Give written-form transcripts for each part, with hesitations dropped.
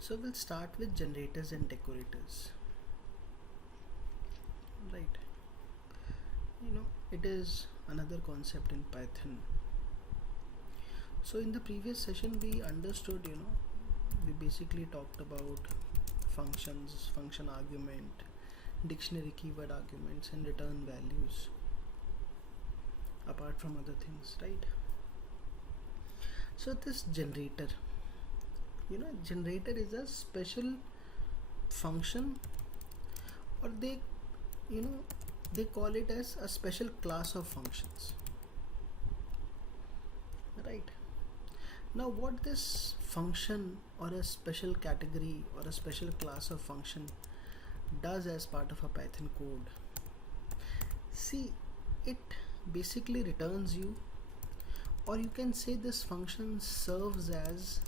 So we'll start with generators and decorators. Right. It is another concept in Python. So in the previous session we understood, we basically talked about functions, function argument, dictionary keyword arguments and return values apart from other things, right? So this generator, generator is a special function, or you know they call it as a special class of functions, right? Now what this function or a special category or a special class of function does as part of a Python code, see, it basically returns you, or you can say this function serves as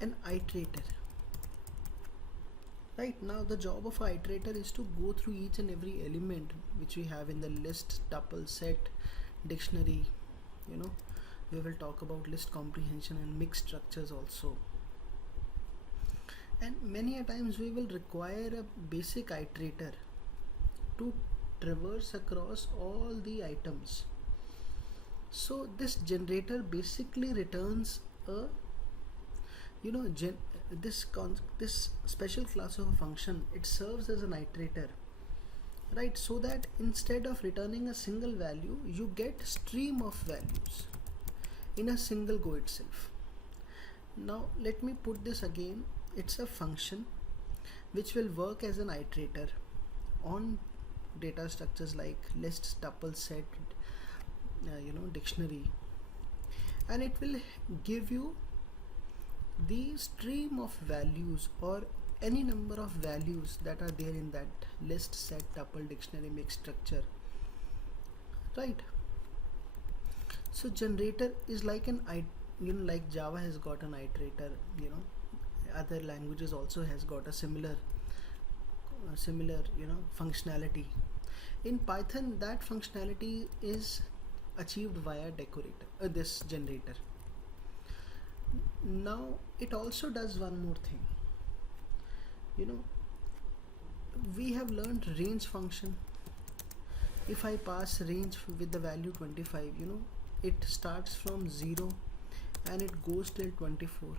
an iterator. Right, now the job of an iterator is to go through each and every element which we have in the list, tuple, set, dictionary. We will talk about list comprehension and mixed structures also. And many a times we will require a basic iterator to traverse across all the items. So this generator basically returns a this special class of a function. It serves as an iterator, right? So that instead of returning a single value, you get stream of values in a single go itself. Now let me put this again. It's a function which will work as an iterator on data structures like list, tuple, set, dictionary, and it will give you the stream of values or any number of values that are there in that list, set, tuple, dictionary, mixed structure, right? So generator is like like Java has got an iterator, other languages also has got a similar functionality. In Python, that functionality is achieved via decorator, this generator. Now it also does one more thing. We have learned range function. If I pass range with the value 25, it starts from 0 and it goes till 24.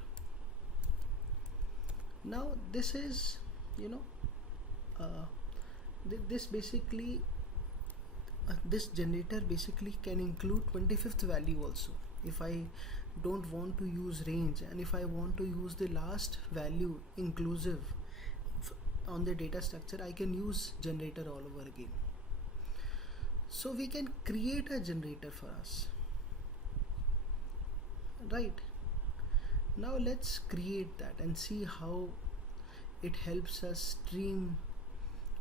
Now this is this basically this generator basically can include 25th value also. If I don't want to use range and if I want to use the last value inclusive on the data structure, I can use generator all over again. So we can create a generator for us, right? Now let's create that and see how it helps us stream,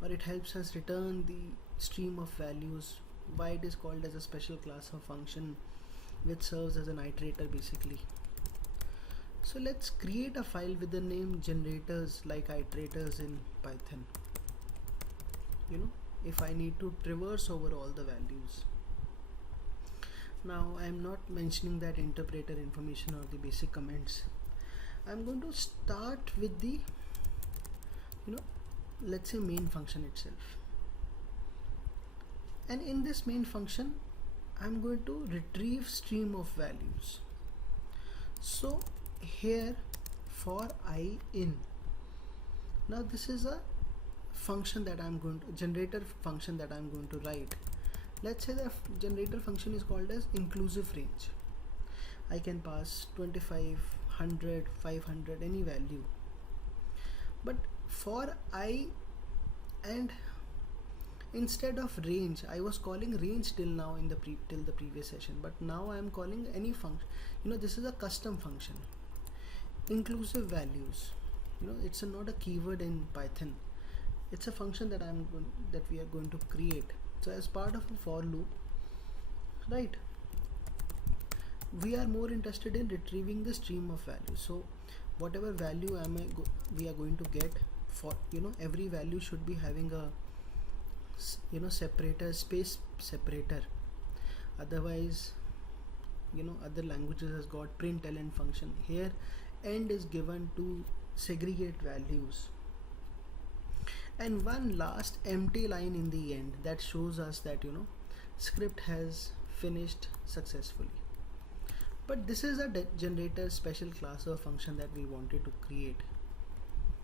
or it helps us return the stream of values, why it is called as a special class of function which serves as an iterator basically. So let's create a file with the name generators like iterators in Python. If I need to traverse over all the values. Now I am not mentioning that interpreter information or the basic comments. I'm going to start with the let's say main function itself, and in this main function I'm going to retrieve stream of values. So here for I in, now this is a function that I'm going to generator function that I'm going to write. Let's say the generator function is called as inclusive range. I can pass 25, 100, 500, any value. But for I, and instead of range, I was calling range till now in the till the previous session, but now I am calling any function. This is a custom function. Inclusive values. It's not a keyword in Python. It's a function that we are going to create. So as part of a for loop, right? We are more interested in retrieving the stream of values. So whatever value we are going to get for every value should be having a separator, space separator. Otherwise, other languages has got println function. Here end is given to segregate values, and one last empty line in the end that shows us that script has finished successfully. But this is a generator special class or function that we wanted to create.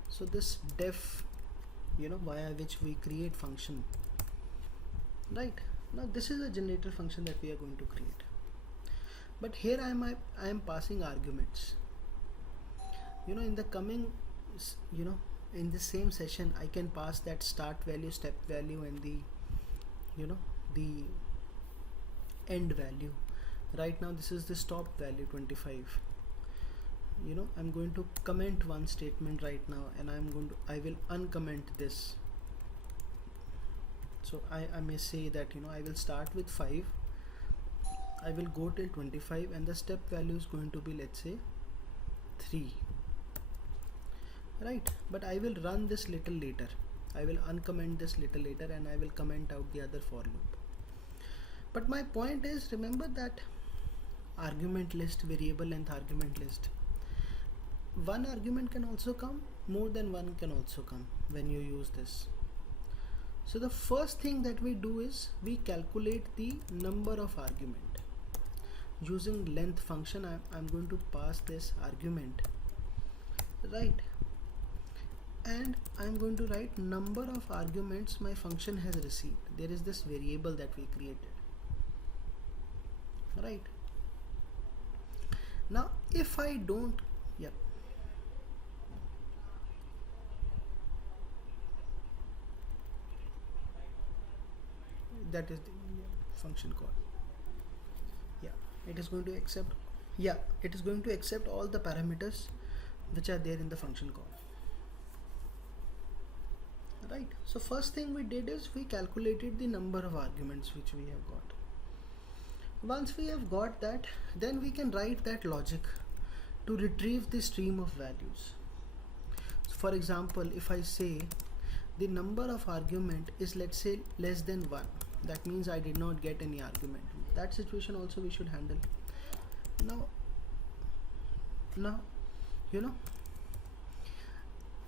So this def via which we create function, right? Now this is a generator function that we are going to create, but here I am passing arguments. In the coming in the same session I can pass that start value, step value, and the end value. Right now this is the stop value 25. I'm going to comment one statement right now, and I will uncomment this. So I may say that I will start with 5, I will go till 25, and the step value is going to be, let's say, 3, right? But I will run this little later. I will uncomment this little later, and I will comment out the other for loop. But my point is, remember that argument list, variable length argument list, one argument can also come, more than one can also come when you use this. So the first thing that we do is we calculate the number of argument using length function. I'm going to pass this argument, right? And I'm going to write number of arguments my function has received. There is this variable that we created, right? Now if I don't, yep, that is the function call. Yeah, it is going to accept, it is going to accept all the parameters which are there in the function call, right? So first thing we did is we calculated the number of arguments which we have got. Once we have got that, then we can write that logic to retrieve the stream of values. So for example, if I say the number of argument is, let's say, less than 1, that means I did not get any argument. That situation also we should handle. Now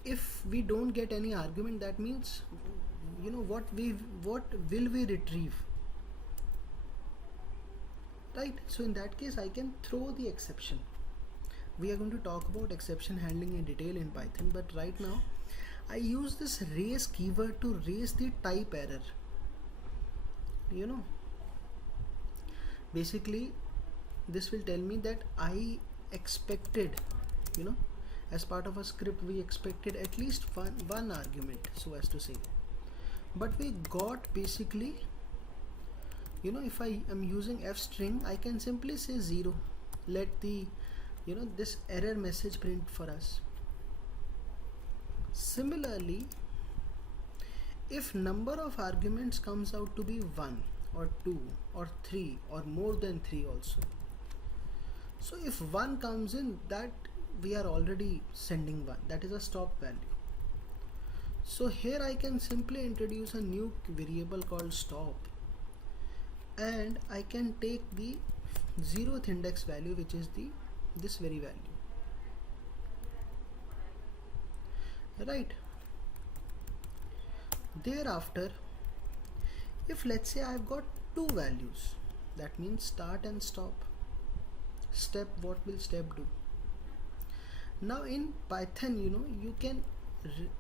if we don't get any argument, that means what will we retrieve, right? So in that case I can throw the exception. We are going to talk about exception handling in detail in Python, but right now I use this raise keyword to raise the type error. Basically this will tell me that I expected, as part of a script we expected at least one argument, so as to say, but we got basically, if I am using f string, I can simply say 0, let the this error message print for us. Similarly, if number of arguments comes out to be 1 or 2 or 3 or more than 3 also, so if 1 comes in, that we are already sending 1, that is a stop value. So here I can simply introduce a new variable called stop, and I can take the 0th index value, which is this very value, right? Thereafter, if let's say I've got two values, that means start and stop, step, what will step do? Now in Python, you can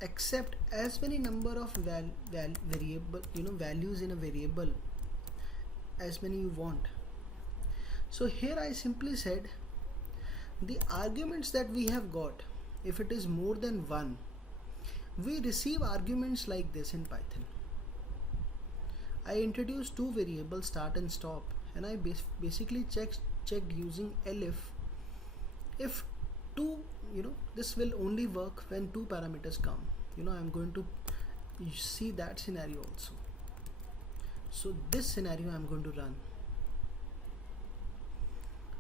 accept as many number of variable values in a variable as many you want. So here I simply said the arguments that we have got, if it is more than 1, we receive arguments like this in Python. I introduced two variables, start and stop, and I basically checked using elif if two, this will only work when 2 parameters come. I'm going to see that scenario also. So this scenario I'm going to run,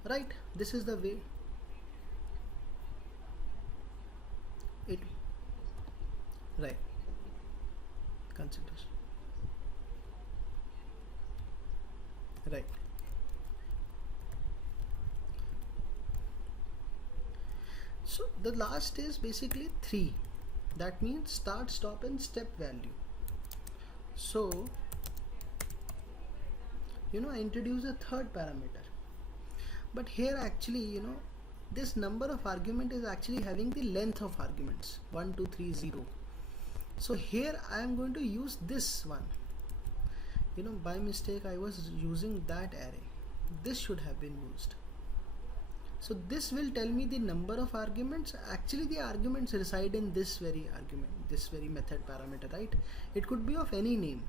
right? This is the way it, right, consideration, right. So the last is basically 3. That means start, stop and step value. So I introduce a third parameter, but here actually this number of argument is actually having the length of arguments 1 2 3 0. So here I am going to use this one. By mistake I was using that array. This should have been used. So this will tell me the number of arguments. Actually the arguments reside in this very method parameter, right? It could be of any name.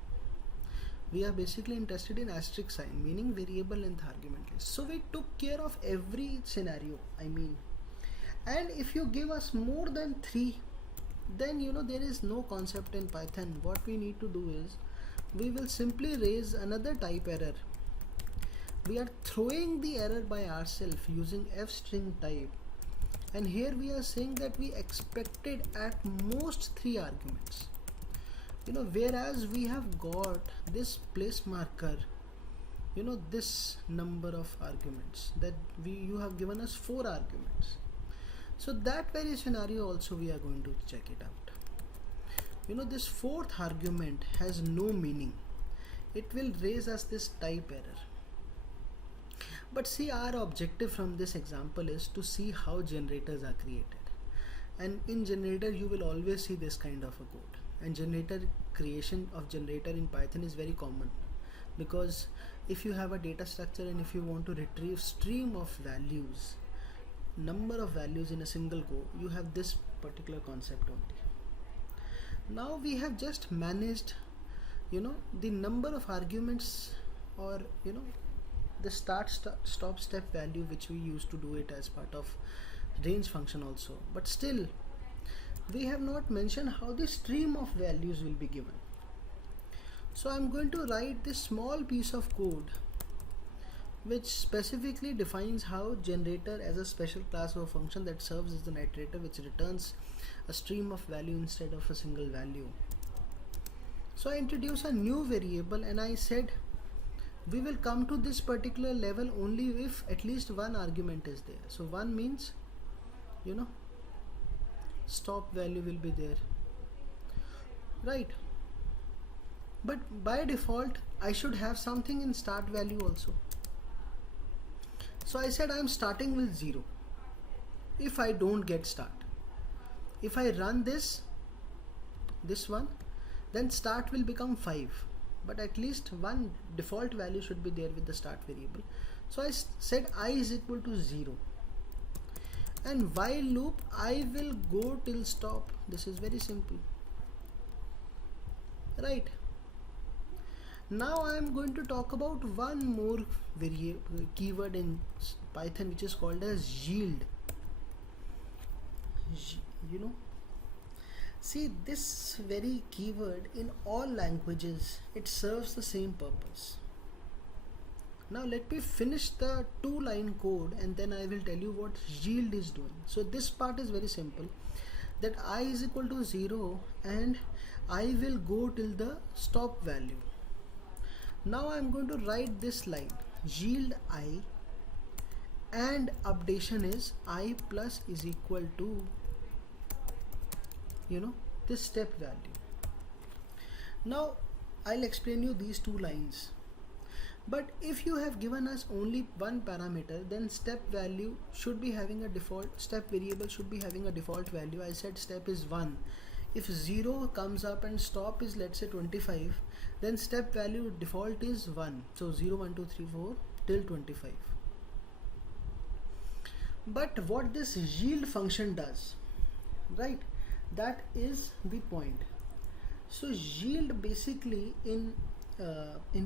We are basically interested in asterisk sign, meaning variable length argument list. So we took care of every scenario, and if you give us more than 3, then there is no concept in Python. What we need to do is we will simply raise another type error. We are throwing the error by ourselves using fstring type, and here we are saying that we expected at most 3 arguments, whereas we have got this place marker, this number of arguments that you have given us 4 arguments. So that very scenario also we are going to check it out. This 4th argument has no meaning. It will raise us this type error. But see, our objective from this example is to see how generators are created, and in generator you will always see this kind of a code. And creation of generator in Python is very common, because if you have a data structure and if you want to retrieve stream of values, number of values in a single go, you have this particular concept only. Now we have just managed the number of arguments, or the start, stop, step value, which we used to do it as part of range function also, but still we have not mentioned how the stream of values will be given. So I'm going to write this small piece of code which specifically defines how generator as a special class of a function that serves as the iterator, which returns a stream of value instead of a single value. So I introduce a new variable and I said we will come to this particular level only if at least one argument is there. So 1 means stop value will be there, right? But by default I should have something in start value also. So I said I am starting with 0 if I don't get start. If I run this one, then start will become 5, but at least one default value should be there with the start variable. So I said I is equal to 0, and while loop I will go till stop. This is very simple, right? Now I am going to talk about one more keyword in Python, which is called as yield. See, this very keyword in all languages, it serves the same purpose. Now let me finish the 2-line code and then I will tell you what yield is doing. So this part is very simple, that I is equal to 0 and I will go till the stop value. Now I am going to write this line, yield I, and updation is I plus is equal to this step value. Now I'll explain you these 2 lines. But if you have given us only one parameter, then step value should be having a default, step variable should be having a default value. I said step is 1. If 0 comes up and stop is, let's say, 25, then step value default is 1. So 0 1 2 3 4 till 25. But what this yield function does, right, that is the point. So yield basically in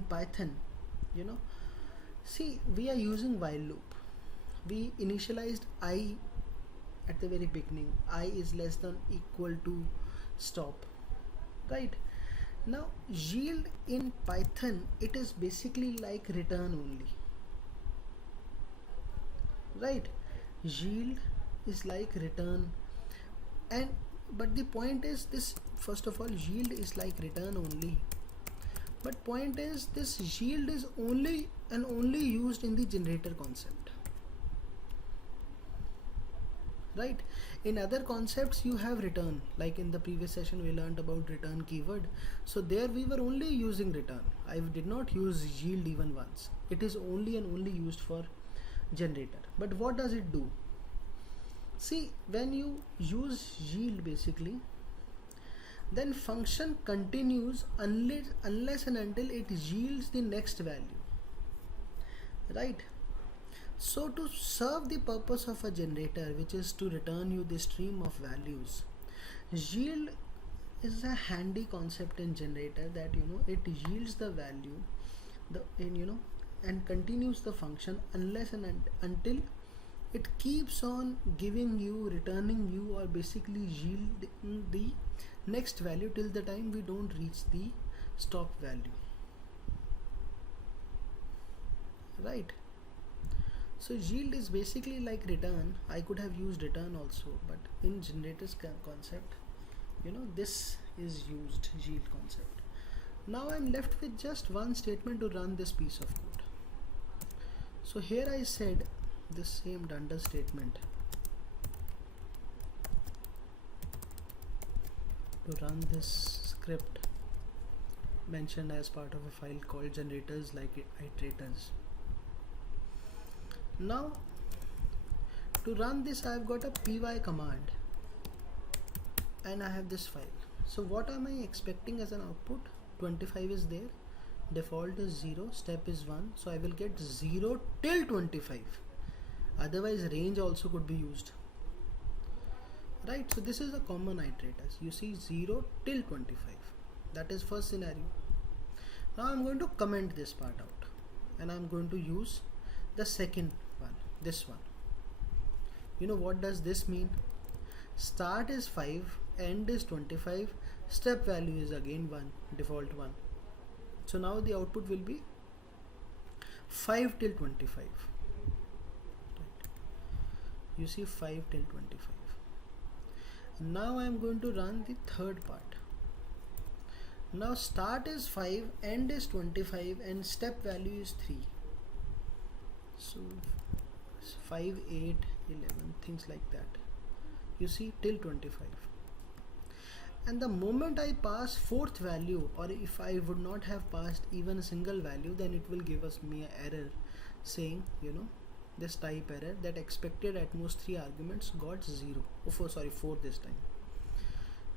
Python, see, we are using while loop. We initialized I at the very beginning. I is less than equal to stop, right? Now yield in Python, it is basically like return only, right? Yield is like return, and but the point is this, first of all, yield is like return only, but point is this yield is only and only used in the generator concept. right? In other concepts you have return, like in the previous session we learned about return keyword. So there we were only using return. I did not use yield even once. It is only and only used for generator. But what does it do? See, when you use yield basically, then function continues unless and until it yields the next value, right? So to serve the purpose of a generator, which is to return you the stream of values, yield is a handy concept in generator, that it yields the value and continues the function unless and until it keeps on giving you, returning you, or basically yielding the next value till the time we don't reach the stop value, right? So yield is basically like return. I could have used return also, but in generators concept, this is used, yield concept. Now I'm left with just one statement to run this piece of code. So here I said this same dunder statement to run this script mentioned as part of a file called generators like iterators. Now to run this, I've got a py command and I have this file. So what am I expecting as an output? 25 is there, default is 0, step is 1, so I will get 0 till 25. Otherwise range also could be used, right? So this is a common iterators. You see 0 till 25. That is first scenario. Now I'm going to comment this part out and I'm going to use the second one, this one. What does this mean? Start is 5, end is 25, step value is again 1, default 1. So now the output will be 5 till 25. You see 5 till 25. Now I am going to run the third part. Now start is 5, end is 25, and step value is 3. So 5, 8, 11, things like that. You see till 25. And the moment I pass fourth value, or if I would not have passed even a single value, then it will give us me an error saying, this type error, that expected at most 3 arguments got 0. 4 this time,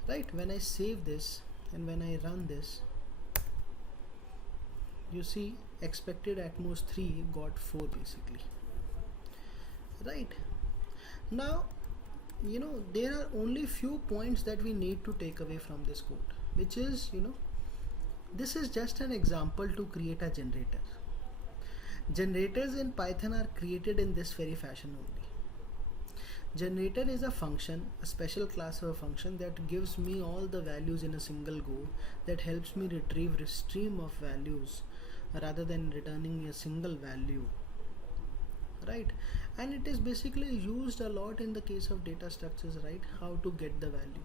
right? When I save this and when I run this, you see expected at most 3 got 4 basically, right? Now there are only few points that we need to take away from this code, which is this is just an example to create a generator. Generators in Python are created in this very fashion only. Generator is a function, a special class of a function that gives me all the values in a single go, that helps me retrieve a stream of values rather than returning a single value, right? And it is basically used a lot in the case of data structures, right? How to get the value.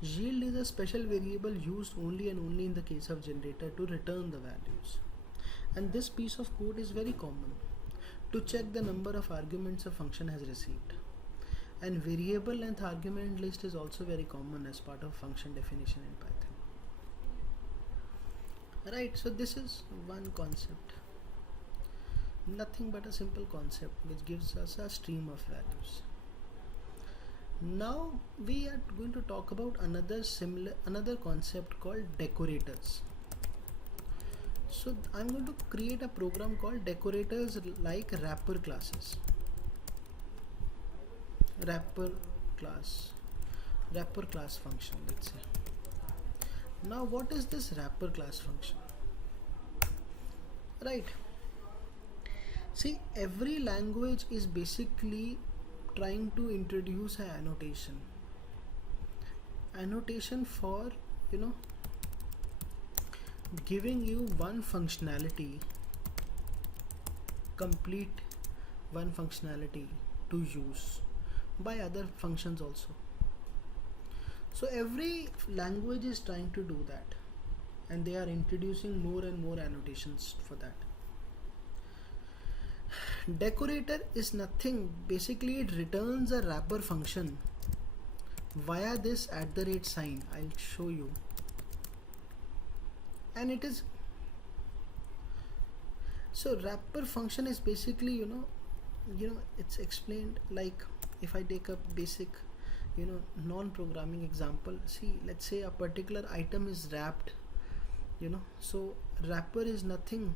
Yield is a special variable used only and only in the case of generator to return the values. And this piece of code is very common to check the number of arguments a function has received. And variable length argument list is also very common as part of function definition in Python. Right, so this is one concept. Nothing but a simple concept which gives us a stream of values. Now we are going to talk about another concept called decorators. So I'm going to create a program called decorators like wrapper classes. Wrapper class function, let's say. Now what is this wrapper class function? Right. See, every language is basically trying to introduce an annotation for giving you one functionality, complete one functionality to use by other functions also. So every language is trying to do that, and they are introducing more and more annotations for that. decorator is nothing, basically it returns a wrapper function via this @ sign. I'll show you. And it is, so wrapper function is basically, it's explained like, if I take a basic, non-programming example. See, let's say a particular item is wrapped, so wrapper is nothing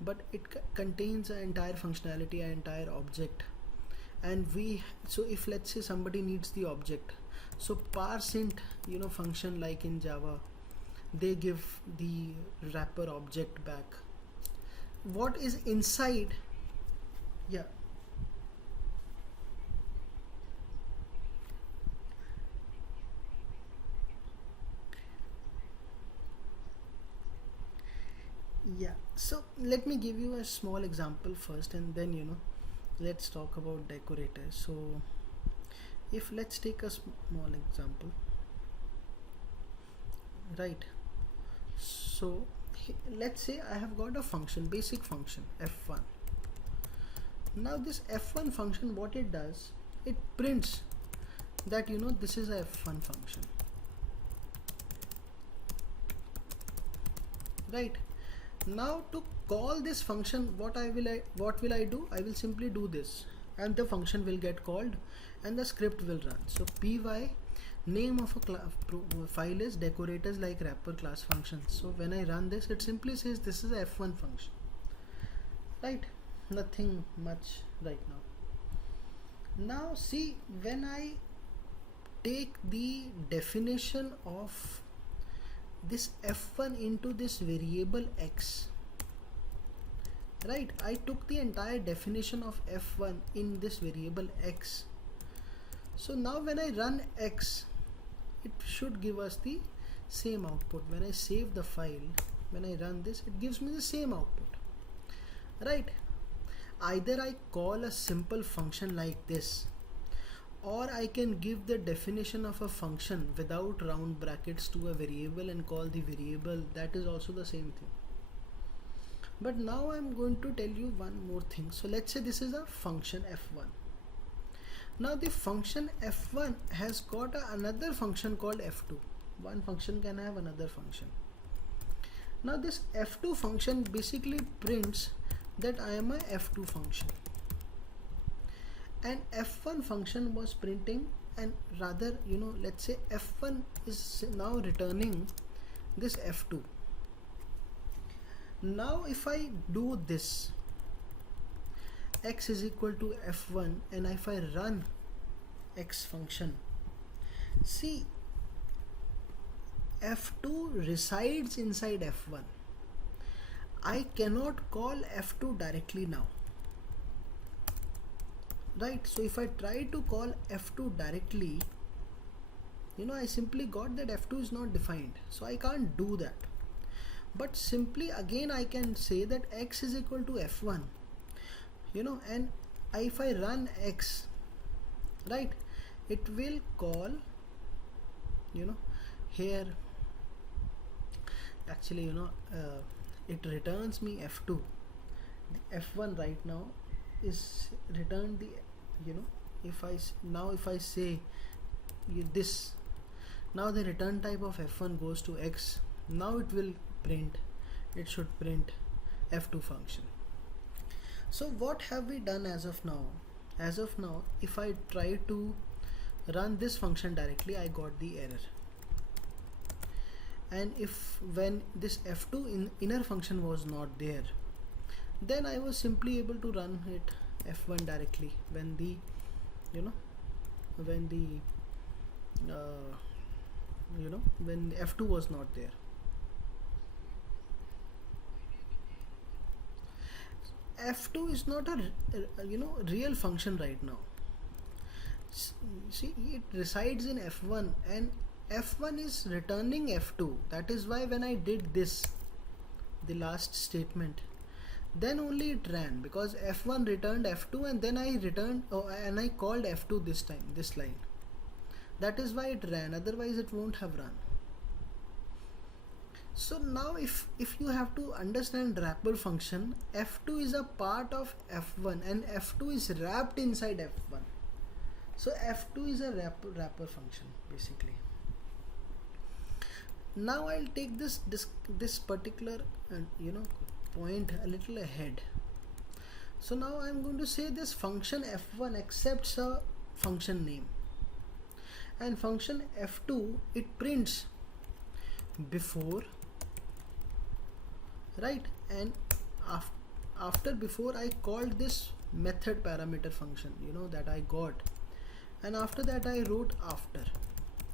but it contains an entire functionality, an entire object. And so if let's say somebody needs the object, so parseInt, function like in Java, they give the wrapper object back. What is inside? Yeah. Yeah, so let me give you a small example first, and then let's talk about decorators. So if let's take a small example, right? So let's say I have got a function, basic function f1. Now this f1 function, what it does, it prints that this is a f1 function, right? Now to call this function, what will I do? I will simply do this, and the function will get called and the script will run. So py name of a file is decorators like wrapper class function. So when I run this, it simply says this is a f1 function, right? Nothing much right now. Now see, when I take the definition of this f1 into this variable x, right? I took the entire definition of f1 in this variable x. So now when I run x, it should give us the same output. When I save the file, when I run this, it gives me the same output, right? Either I call a simple function like this, or I can give the definition of a function without round brackets to a variable and call the variable. That is also the same thing. But now I'm going to tell you one more thing. So let's say this is a function f1. Now the function f1 has got another function called f2. One function can have another function. Now this f2 function basically prints that I am a f2 function, and f1 function was printing, and rather let's say f1 is now returning this f2. Now if I do this, x is equal to f1, and if I run x function, see, f2 resides inside f1. I cannot call f2 directly now, right? So if I try to call f2 directly, I simply got that f2 is not defined, so I can't do that. But simply again I can say that x is equal to f1, and if I run x, right, it will call, here actually it returns me f2. The f1 right now is returned the, if I say this, now the return type of f1 goes to x. Now it will print, it should print f2 function. So what have we done as of now? As of now, if I try to run this function directly, I got the error. And when this f2 inner function was not there, then I was simply able to run it f1 directly when the when f2 was not there. F2 is not a real function right now. See, it resides in f1, and f1 is returning f2. That is why when I did this, the last statement, then only it ran, because f1 returned f2, and then I returned and I called f2 this time, this line. That is why it ran, otherwise it won't have run. So now if you have to understand wrapper function, f2 is a part of f1 and f2 is wrapped inside f1. So f2 is a wrapper function basically. Now I'll take this particular point a little ahead. So now I'm going to say this function f1 accepts a function name, and function f2 it prints before, right, and after before I called this method parameter function that I got, and after that I wrote after.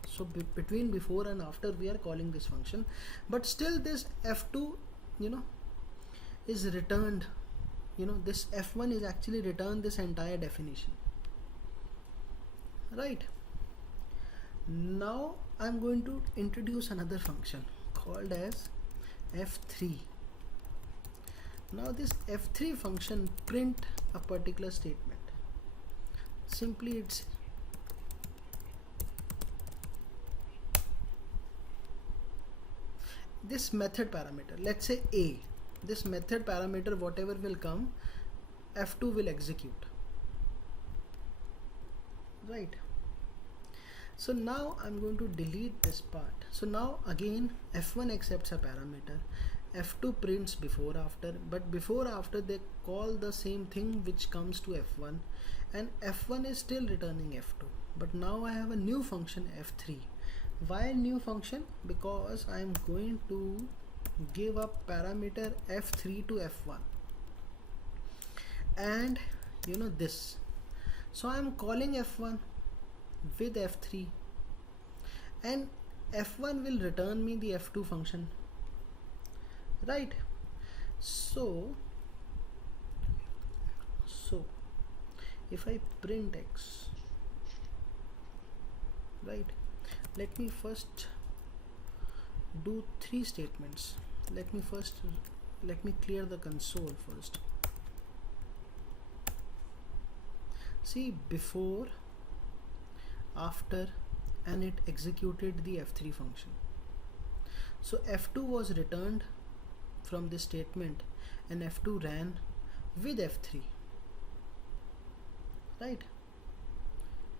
So between before and after we are calling this function, but still this f2 is returned, this f1 is actually returned this entire definition, right. Now I'm going to introduce another function called as f3. Now this f3 function print a particular statement. Simply it's this method parameter, let's say a, this method parameter whatever will come, f2 will execute, right. So now I'm going to delete this part. So now again f1 accepts a parameter, f2 prints before after, but before after they call the same thing which comes to f1, and f1 is still returning f2, but now I have a new function f3. Why new function? Because I am going to give a parameter f3 to f1 and this. So I am calling f1 with f3 and f1 will return me the f2 function, right. So if I print x, right, let me first do three statements. Let me clear the console first. See, before, after, and it executed the f3 function. So f2 was returned from this statement and f2 ran with f3, right.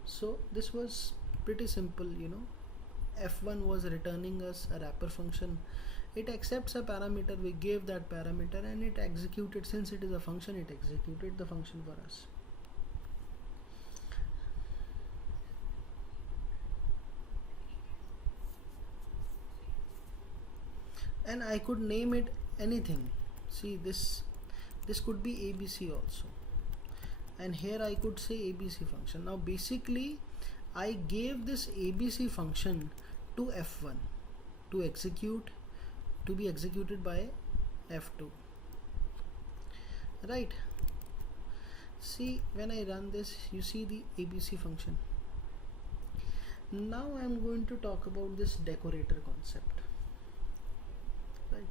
So this was pretty simple, f1 was returning us a wrapper function, it accepts a parameter, we gave that parameter and it executed, since it is a function, it executed the function for us. And I could name it anything. See, this could be ABC also, and here I could say ABC function. Now basically I gave this ABC function to f1 to execute, to be executed by f2, right. See, when I run this, you see the ABC function. Now I'm going to talk about this decorator concept, right.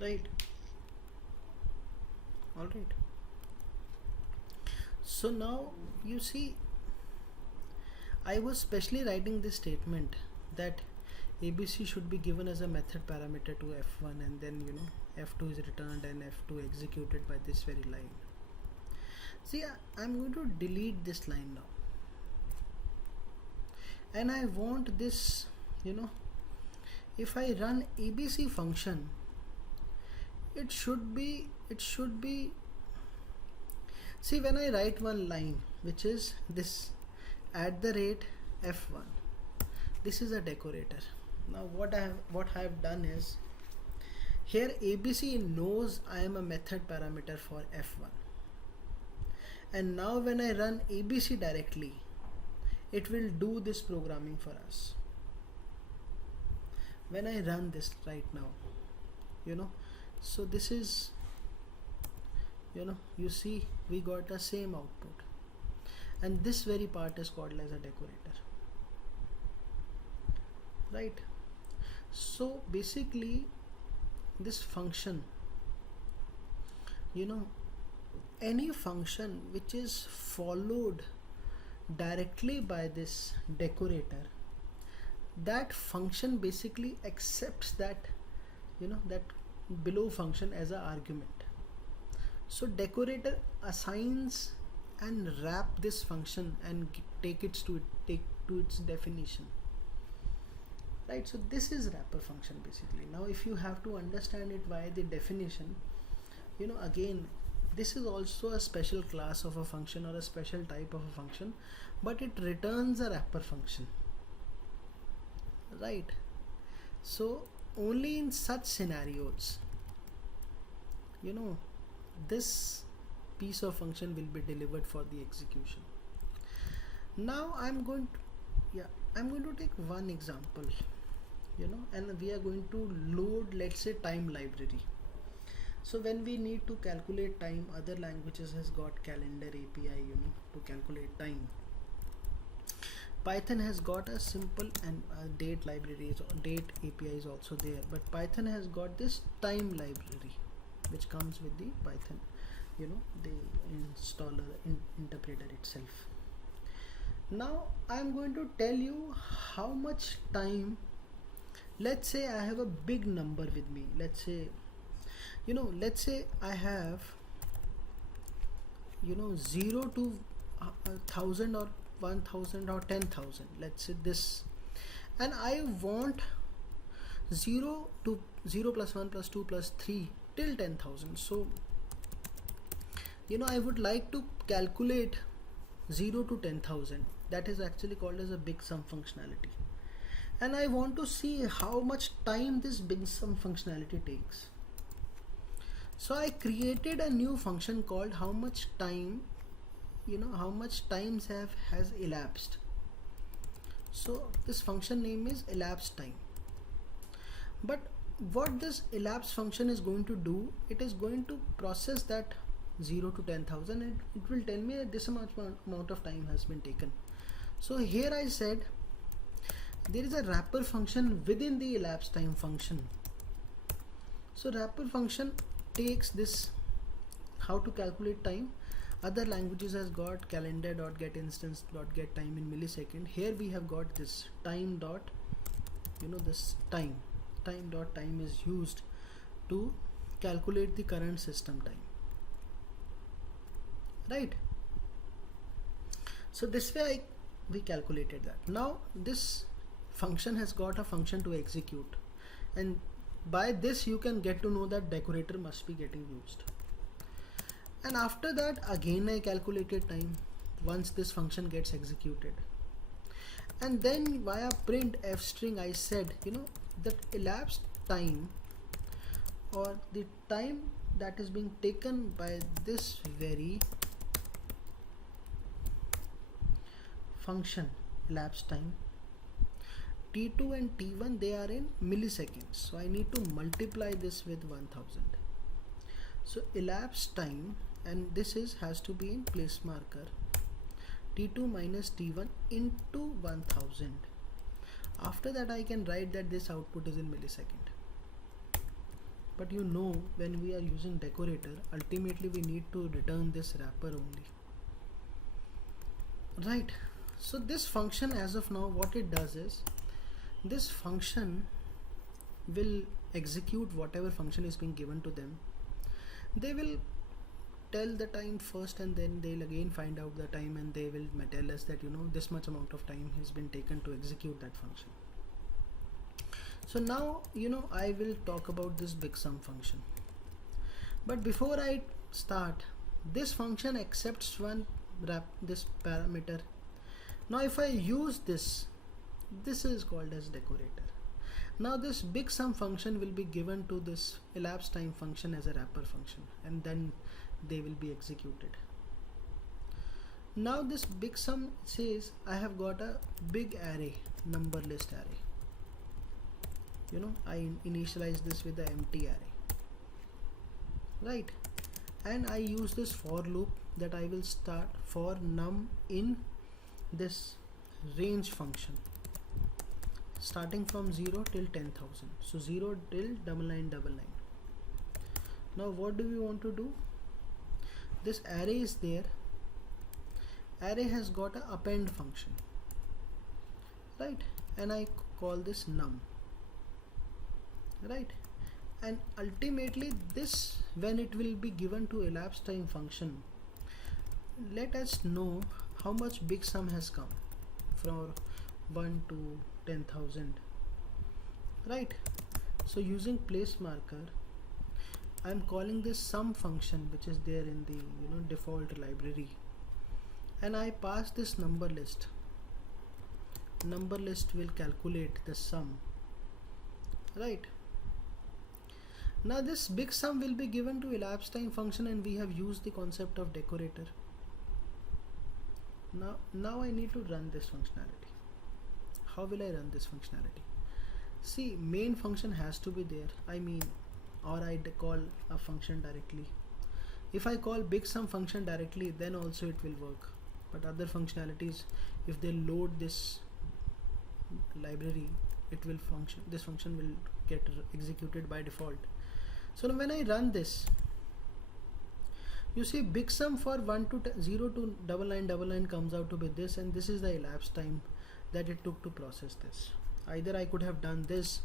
Right. All right. So now you see, I was specially writing this statement that ABC should be given as a method parameter to F1, and then F2 is returned and F2 executed by this very line. See, I'm going to delete this line now, and I want this, if I run ABC function, it should be see, when I write one line which is this @F1, this is a decorator. Now what I have done is, here ABC knows I am a method parameter for F1, and now when I run ABC directly, it will do this programming for us. When I run this right now, so this is, you see we got the same output, and this very part is called as a decorator, right? So basically this function, any function which is followed directly by this decorator, that function basically accepts that that below function as an argument. So decorator assigns and wrap this function and take to its definition, right? So this is wrapper function basically. Now if you have to understand it via the definition, again, this is also a special class of a function or a special type of a function, but it returns a wrapper function, right? So only in such scenarios, this piece of function will be delivered for the execution. Now I'm going to take one example, and we are going to load, let's say, time library. So when we need to calculate time, other languages has got calendar API, to calculate time. Python has got a simple and date library, date API is also there, but Python has got this time library which comes with the Python, the installer interpreter itself. Now I'm going to tell you how much time. Let's say I have a big number with me. Let's say I have 0 to 1000 or 1000 or 10,000, let's say this, and I want 0 plus 1 plus 2 plus 3 till 10,000. So I would like to calculate 0 to 10,000. That is actually called as a big sum functionality, and I want to see how much time this big sum functionality takes. So I created a new function called how much time, how much times has elapsed. So this function name is elapsed time. But what this elapsed function is going to do, it is going to process that 0 to 10,000, and it will tell me that this amount of time has been taken. So here I said there is a wrapper function within the elapsed time function. So wrapper function takes this, how to calculate time. Other languages has got calendar.getInstance.get time in millisecond. Here we have got this time dot, this time dot time is used to calculate the current system time, right? So this way we calculated that. Now this function has got a function to execute, and by this you can get to know that decorator must be getting used. And after that again I calculated time once this function gets executed, and then via print f string I said that elapsed time, or the time that is being taken by this very function elapsed time, T2 and T1, they are in milliseconds, so I need to multiply this with 1000. So elapsed time, and this has to be in place marker, T2 minus T1 into 1000. After that I can write that this output is in millisecond. But when we are using decorator, ultimately we need to return this wrapper only, right? So this function as of now, what it does is, this function will execute whatever function is being given to them. They will tell the time first, and then they'll again find out the time, and they will tell us that this much amount of time has been taken to execute that function. So now I will talk about this big sum function, but before I start, this function accepts this parameter. Now if I use this is called as decorator. Now this big sum function will be given to this elapsed time function as a wrapper function, and then they will be executed. Now this big sum says I have got a big array, number list array. I initialize this with the empty array, right? And I use this for loop that I will start for num in this range function, starting from 0 till 10,000. So 0 till 9999. Now what do we want to do? This array is there. Array has got a append function, right? And I call this num, right? And ultimately this, when it will be given to elapsed time function, let us know how much big sum has come from 1 to 10,000, right? So using place marker, I'm calling this sum function, which is there in the default library, and I pass this number list. Number list will calculate the sum, right? Now this big sum will be given to elapsed time function, and we have used the concept of decorator. Now I need to run this functionality. How will I run this functionality? See, main function has to be there. Or I call a function directly. If I call big sum function directly, then also it will work. But other functionalities, if they load this library, it will function. This function will get executed by default. So now when I run this, you see big sum for 0 to 9999 comes out to be this, and this is the elapsed time that it took to process this. Either I could have done this,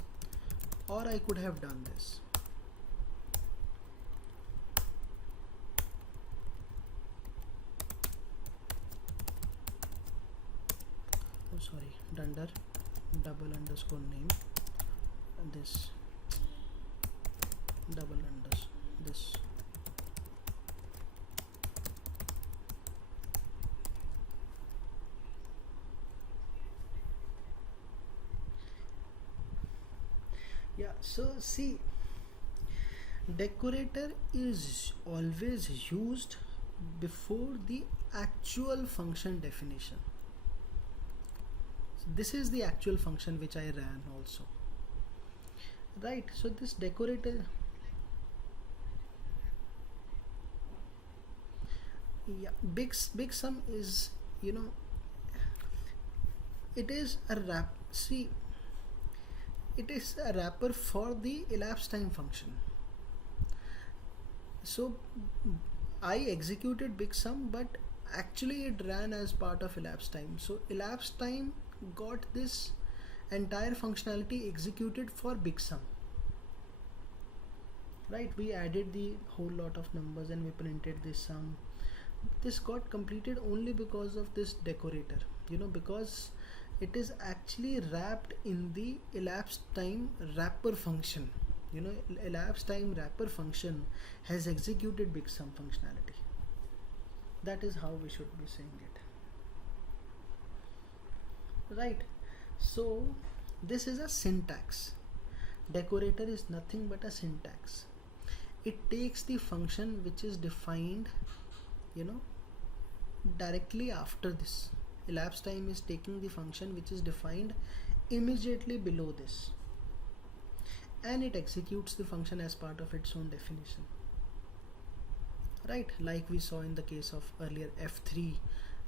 or I could have done this. Oh sorry, dunder double underscore name, and this double unders this. Yeah, so see, decorator is always used before the actual function definition. So this is the actual function which I ran also, right? So this decorator, yeah, big sum is, it is a wrap. See, it is a wrapper for the elapsed time function. So I executed big sum, but actually it ran as part of elapsed time. So elapsed time got this entire functionality executed for big sum, right? We added the whole lot of numbers and we printed this sum. This got completed only because of this decorator, because it is actually wrapped in the elapsed time wrapper function. Elapsed time wrapper function has executed big sum functionality. That is how we should be saying it, right? So this is a syntax. Decorator is nothing but a syntax. It takes the function which is defined directly after this. Elapsed time is taking the function which is defined immediately below this, and it executes the function as part of its own definition, right? Like we saw in the case of earlier F3,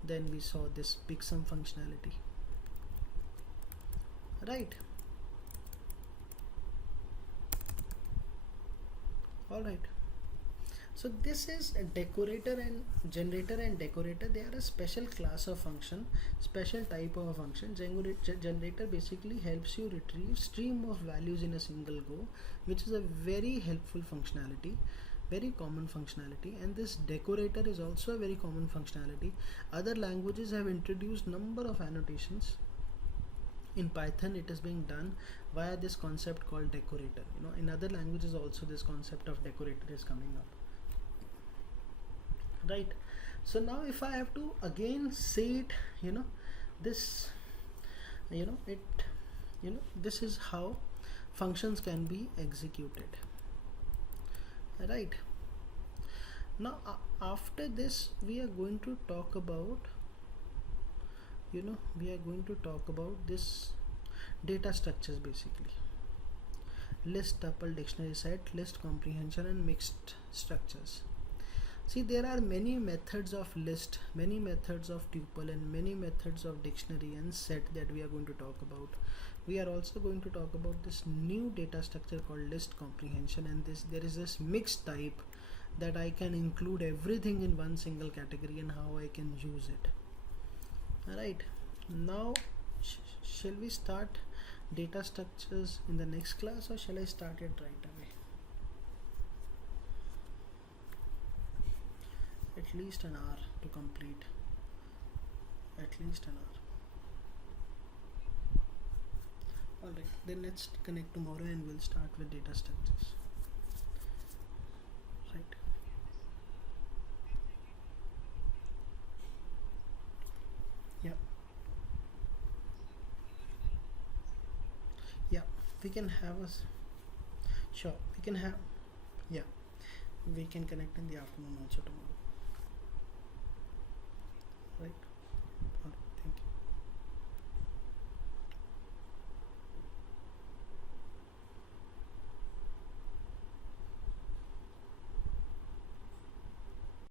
then we saw this big sum functionality, right? All right. So this is a decorator and generator and decorator. They are a special class of function, special type of a function. Generator basically helps you retrieve stream of values in a single go, which is a very helpful functionality, very common functionality. And this decorator is also a very common functionality. Other languages have introduced number of annotations. In Python it is being done via this concept called decorator. In other languages also this concept of decorator is coming up, right? So now if I have to again say it, this it this is how functions can be executed, right? Now after this we are going to talk about this data structures, basically list, tuple, dictionary, set, list, comprehension, and mixed structures. See, there are many methods of list, many methods of tuple, and many methods of dictionary and set that we are going to talk about. We are also going to talk about this new data structure called list comprehension, and there is this mixed type that I can include everything in one single category and how I can use it. Alright, now shall we start data structures in the next class, or shall I start it right away? At least an hour to complete. At least an hour. Alright, then let's connect tomorrow and we'll start with data structures. Right. Yeah. Yeah, we can have sure, we can have, yeah, we can connect in the afternoon also tomorrow.